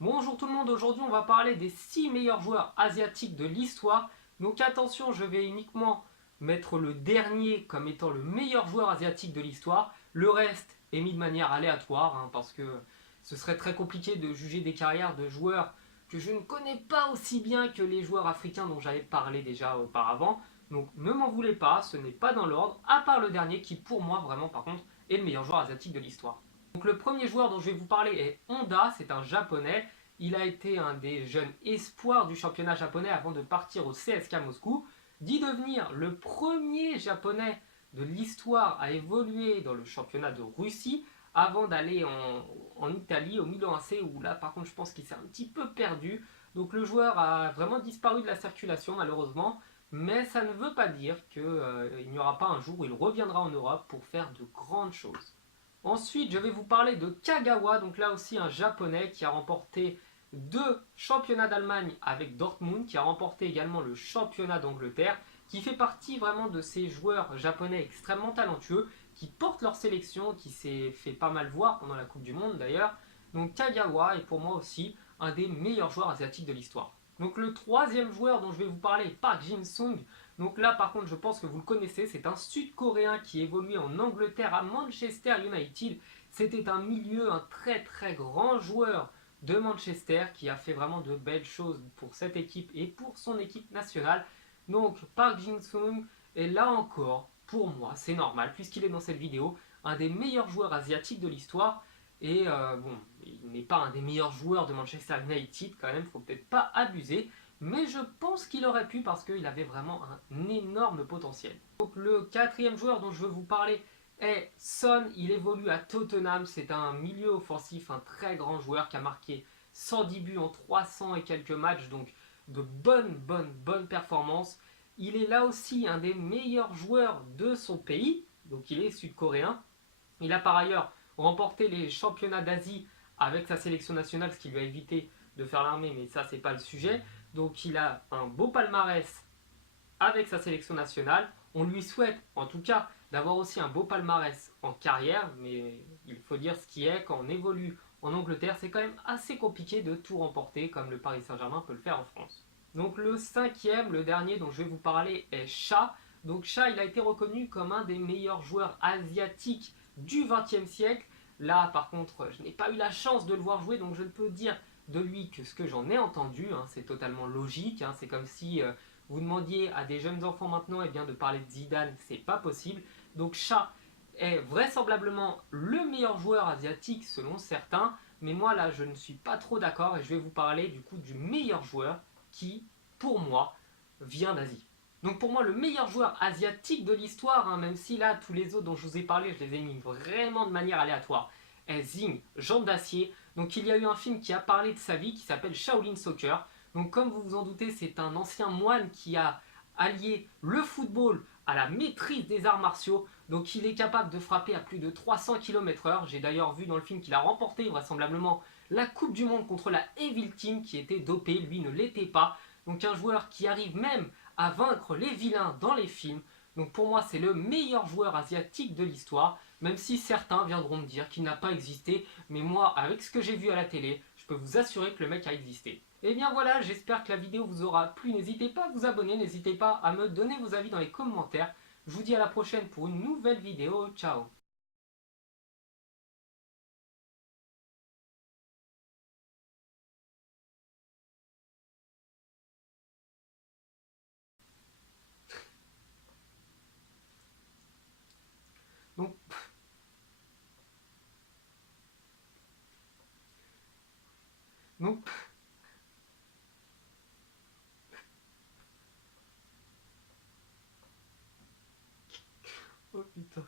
Bonjour tout le monde, aujourd'hui on va parler des 6 meilleurs joueurs asiatiques de l'histoire. Donc attention, je vais uniquement mettre le dernier comme étant le meilleur joueur asiatique de l'histoire. Le reste est mis de manière aléatoire, parce que ce serait très compliqué de juger des carrières de joueurs que je ne connais pas aussi bien que les joueurs africains dont j'avais parlé déjà auparavant. Donc ne m'en voulez pas, ce n'est pas dans l'ordre, à part le dernier qui pour moi vraiment par contre est le meilleur joueur asiatique de l'histoire. Donc le premier joueur dont je vais vous parler est Honda, c'est un japonais. Il a été un des jeunes espoirs du championnat japonais avant de partir au CSKA Moscou, d'y devenir le premier japonais de l'histoire à évoluer dans le championnat de Russie avant d'aller en Italie au Milan AC où là par contre je pense qu'il s'est un petit peu perdu. Donc le joueur a vraiment disparu de la circulation malheureusement, mais ça ne veut pas dire qu'il n'y aura pas un jour où il reviendra en Europe pour faire de grandes choses. Ensuite, je vais vous parler de Kagawa, donc là aussi un japonais qui a remporté 2 championnats d'Allemagne avec Dortmund, qui a remporté également le championnat d'Angleterre, qui fait partie vraiment de ces joueurs japonais extrêmement talentueux, qui portent leur sélection, qui s'est fait pas mal voir pendant la Coupe du Monde d'ailleurs. Donc Kagawa est pour moi aussi un des meilleurs joueurs asiatiques de l'histoire. Donc le troisième joueur dont je vais vous parler est Park Jin-sung. Donc là par contre je pense que vous le connaissez, c'est un Sud-Coréen qui évoluait en Angleterre à Manchester United. C'était un milieu, un très très grand joueur de Manchester qui a fait vraiment de belles choses pour cette équipe et pour son équipe nationale. Donc Park Jin-sung est là encore, pour moi, c'est normal puisqu'il est dans cette vidéo, un des meilleurs joueurs asiatiques de l'histoire. Et bon, il n'est pas un des meilleurs joueurs de Manchester United quand même, faut peut-être pas abuser. Mais je pense qu'il aurait pu parce qu'il avait vraiment un énorme potentiel. Donc le quatrième joueur dont je veux vous parler est Son. Il évolue à Tottenham. C'est un milieu offensif, un très grand joueur qui a marqué 110 buts en 300 et quelques matchs. Donc de bonnes performances. Il est là aussi un des meilleurs joueurs de son pays. Donc il est sud-coréen. Il a par ailleurs remporté les championnats d'Asie avec sa sélection nationale, ce qui lui a évité de faire l'armée, mais ça c'est pas le sujet. Donc il a un beau palmarès avec sa sélection nationale. On lui souhaite en tout cas d'avoir aussi un beau palmarès en carrière, mais il faut dire ce qui est, quand on évolue en Angleterre, c'est quand même assez compliqué de tout remporter comme le Paris Saint-Germain peut le faire en France. Donc le cinquième, le dernier dont je vais vous parler est Cha. Donc Cha, il a été reconnu comme un des meilleurs joueurs asiatiques du XXe siècle. Là par contre, je n'ai pas eu la chance de le voir jouer, donc je ne peux dire de lui que ce que j'en ai entendu, c'est totalement logique, c'est comme si vous demandiez à des jeunes enfants maintenant de parler de Zidane, c'est pas possible. Donc Cha est vraisemblablement le meilleur joueur asiatique selon certains, mais moi là je ne suis pas trop d'accord et je vais vous parler du coup du meilleur joueur qui, pour moi, vient d'Asie. Donc pour moi le meilleur joueur asiatique de l'histoire, même si là tous les autres dont je vous ai parlé je les ai mis vraiment de manière aléatoire, est Zing, Jambe d'Acier. Donc il y a eu un film qui a parlé de sa vie qui s'appelle Shaolin Soccer. Donc comme vous vous en doutez, c'est un ancien moine qui a allié le football à la maîtrise des arts martiaux. Donc il est capable de frapper à plus de 300 km/h. J'ai d'ailleurs vu dans le film qu'il a remporté vraisemblablement la Coupe du Monde contre la Evil Team qui était dopée, lui ne l'était pas. Donc un joueur qui arrive même à vaincre les vilains dans les films. Donc pour moi c'est le meilleur joueur asiatique de l'histoire, même si certains viendront me dire qu'il n'a pas existé, mais moi avec ce que j'ai vu à la télé, je peux vous assurer que le mec a existé. Et bien voilà, j'espère que la vidéo vous aura plu, n'hésitez pas à vous abonner, n'hésitez pas à me donner vos avis dans les commentaires. Je vous dis à la prochaine pour une nouvelle vidéo, ciao. Donc, donc, oh putain.